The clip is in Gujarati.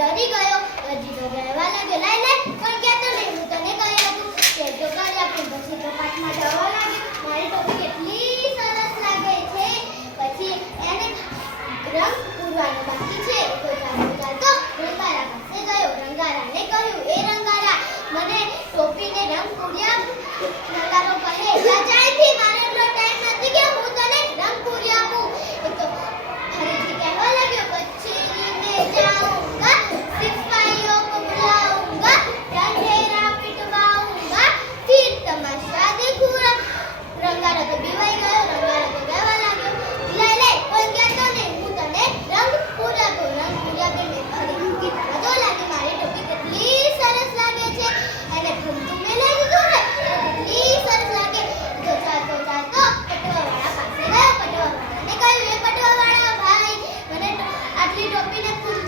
ડરી ગયો હજી તો કહેવા લાગ્યો. લાઈ Pina Curta.